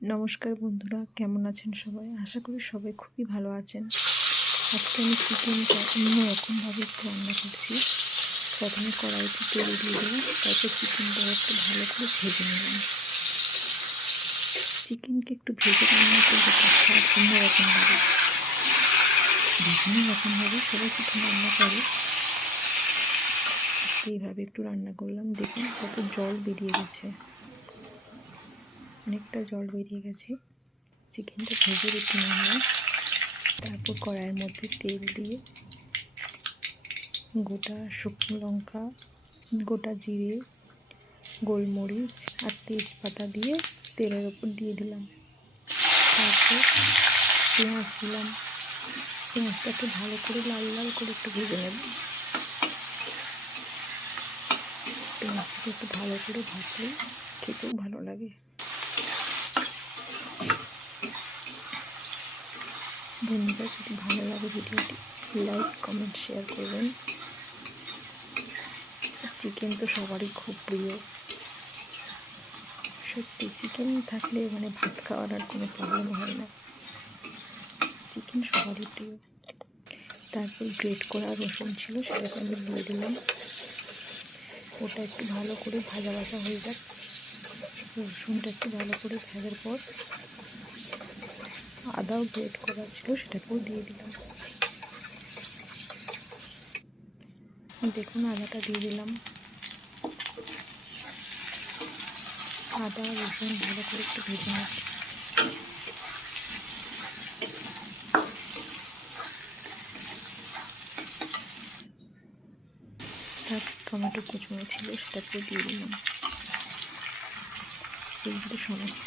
নমস্কার বন্ধুরা, কেমন আছেন সবাই? আশা করি সবাই খুবই ভালো আছেন। আজকে আমি চিকেনটা অন্যরকমভাবে একটু রান্না করছি। প্রথমে কড়াইতে তেল দিয়ে দিলাম, তারপর চিকেনটা একটু ভালো করে ভেজে নিলাম। চিকেনকে একটু ভেজে রান্না করলে তার স্বাদ অন্যরকমভাবে। বিভিন্ন রকমভাবে সবাই চিকেন রান্না করে, এইভাবে একটু রান্না করলাম। দেখুন কত জল বেরিয়ে গেছে, অনেকটা জল বেরিয়ে গেছে। চিকেনটা ভেজে রেখে নিলাম। তারপর কড়াইয়ের মধ্যে তেল দিয়ে গোটা শুকনো লঙ্কা, গোটা জিরে, গোলমরিচ আর তেজপাতা দিয়ে তেলের ওপর দিয়ে দিলাম। তারপর পেঁয়াজ দিলাম। পেঁয়াজটাকে ভালো করে লাল লাল করে একটু ভেজে নেব। পেঁয়াজটাকে একটু ভালো করে ভাজলে খেতেও ভালো লাগে। বন্ধুরা, যদি ভালো লাগে ভিডিওটি লাইক, কমেন্ট, শেয়ার করবেন। চিকেন তো সবারই খুব প্রিয়। সত্যি চিকেন থাকলে ভাত খাওয়ার আর কোনো প্রবলেম হয় না। চিকেন সবারই প্রিয়। তারপর গ্রেট করা রসুন ছিল, সেটাকে আমি দিয়ে দিলাম। ওটা একটু ভালো করে ভাজা হয়ে যাক। রসুনটা একটু ভালো করে ভাজার পর আদাও গ্রেট করা ছিল, সেটাকেও দিয়ে দিলাম। দেখুন আদাটা দিয়ে দিলাম। আদা রসুন ভালো করে একটু ভেজে নিচ্ছি। তারপর টমেটো কুচনো ছিল, সেটাকে দিয়ে দিলাম। এইভাবে সমস্ত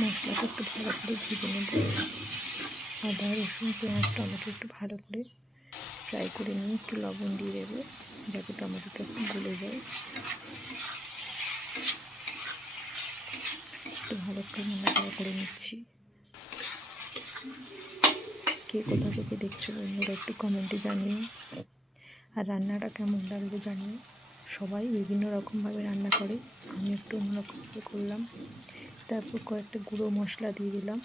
মশলাটা একটু ভালো করে ভেজে নেব। আদা রসুন পেঁয়াজ টমেটো একটু ভালো করে ফ্রাই করে নিয়ে একটু লবণ দিয়ে দেবো, যাতে টমেটোটা একটু গলে যায়। একটু ভালো করে নাড়াচাড়া করে নিচ্ছি। কে কোথা থেকে দেখছো বন্ধুরা একটু কমেন্টে জানিও, আর রান্নাটা কেমন লাগবে জানিও। সবাই বিভিন্ন রকমভাবে রান্না করে, আমি একটু অন্যরকমভাবে করলাম। তারপর কয়েকটা গুঁড়ো মশলা দিয়ে দিলাম।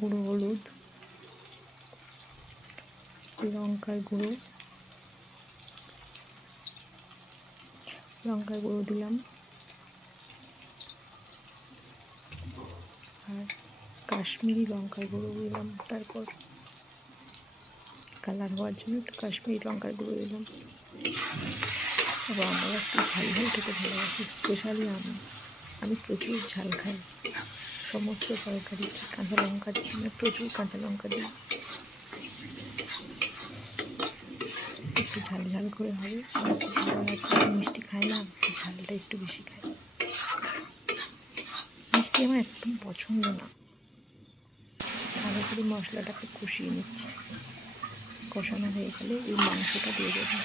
গুঁড়ো হলুদ, লঙ্কার গুঁড়ো দিলাম, আর কাশ্মীরি লঙ্কার গুঁড়ো দিলাম। তারপর কালার হওয়ার জন্য একটু কাশ্মীরি লঙ্কার গুঁড়ো দিলাম। আবার আমরা একটু ঝাল খেতে ভালোবাসি, স্পেশালি আমি প্রচুর ঝাল খাই। সমস্ত তরকারি কাঁচা লঙ্কা দিয়ে, প্রচুর কাঁচা লঙ্কা দিই। একটু ঝাল ঝাল করে হবে। মিষ্টি খায় না, ঝালটা একটু বেশি খায়। মিষ্টি আমার একদম পছন্দ না। ভালো করে মশলাটাকে কষিয়ে নিচ্ছি। কষানো হয়ে গেলে এই মাংসটা দিয়ে দেবো।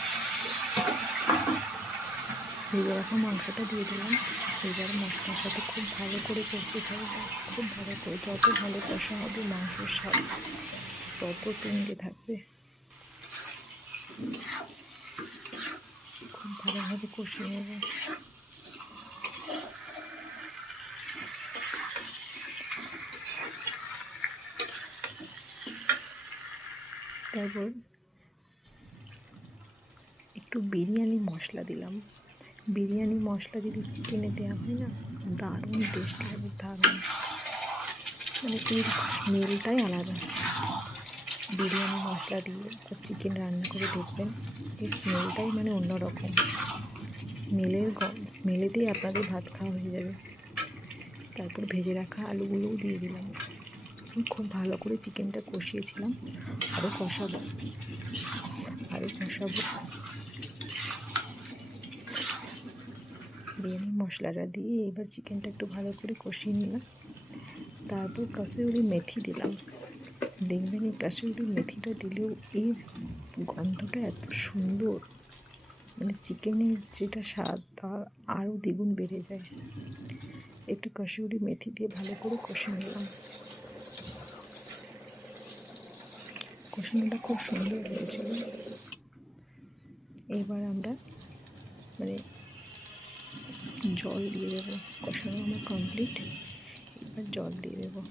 ভেজে রাখা মাংসটা দিয়ে দিলাম। এবার মশলার সাথে খুব ভালো করে কষতে থাকবে। খুব ভালো করে, যত ভালো কষা হবে মাংসের স্বাদ তত তুঙ্গে থাকবে। খুব ভালোভাবে কষিয়ে নেব। তারপর একটু বিরিয়ানি মশলা দিলাম। বিরিয়ানি মশলা যদি চিকেনে দেওয়া হয় না, দারুণ টেস্ট হবে, দারুণ। এর স্মেলটাই আলাদা। বিরিয়ানি মশলা দিয়ে চিকেন রান্না করে দেখবেন, এর স্মেলটাই অন্যরকম। স্মেলেতেই আপনাদের ভাত খাওয়া হয়ে যাবে। তারপর ভেজে রাখা আলুগুলোও দিয়ে দিলাম। খুব ভালো করে চিকেনটা কষিয়েছিলাম, আরও কষাবো। বিরিয়ানি মশলাটা দিয়ে এবার চিকেনটা একটু ভালো করে কষিয়ে নিলাম। তারপর কাসুরি মেথি দিলাম। দেখবেন এই কাসুরি মেথিটা দিলেও এর গন্ধটা এত সুন্দর, চিকেনের যেটা স্বাদ তার আরও দ্বিগুণ বেড়ে যায়। একটু কাসুরি মেথি দিয়ে ভালো করে কষে নিলাম। কষানোটা খুব সুন্দর হয়েছিল। এবার আমরা জল দিয়ে দেবো। কষানো আমার কমপ্লিট, এবার জল দিয়ে দেবো।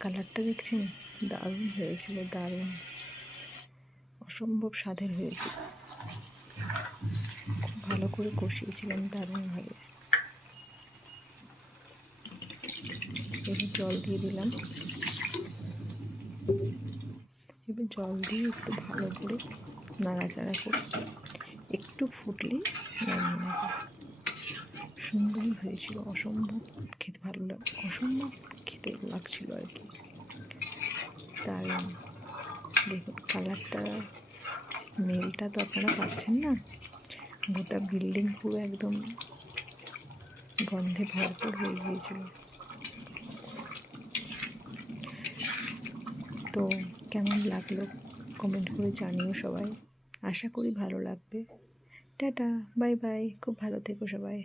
কালারটা দেখছেন, দারুণ হয়েছিল, দারুণ, অসম্ভব স্বাদের হয়েছিল। খুব ভালো করে কষিয়েছিলাম দারুণভাবে। এবার জল দিয়ে দিলাম। এবার জল দিয়ে একটু ভালো করে নাড়াচাড়া করে একটু ফুটলেই নামিয়ে নেব। সুন্দরই হয়েছিল, অসম্ভব খেতে ভালো অসম্ভব খেতে লাগছিল আর কি। দারুণ, দেখুন কালারটা, স্মেলটা তো আপনারা পাচ্ছেন না, গোটা বিল্ডিং পুরো একদম গন্ধে ভরপুর হয়ে গিয়েছিল। তো কেমন লাগলো কমেন্ট করে জানিও সবাই, আশা করি ভালো লাগবে। টাটা, বাই বাই, খুব ভালো থেকো সবাই।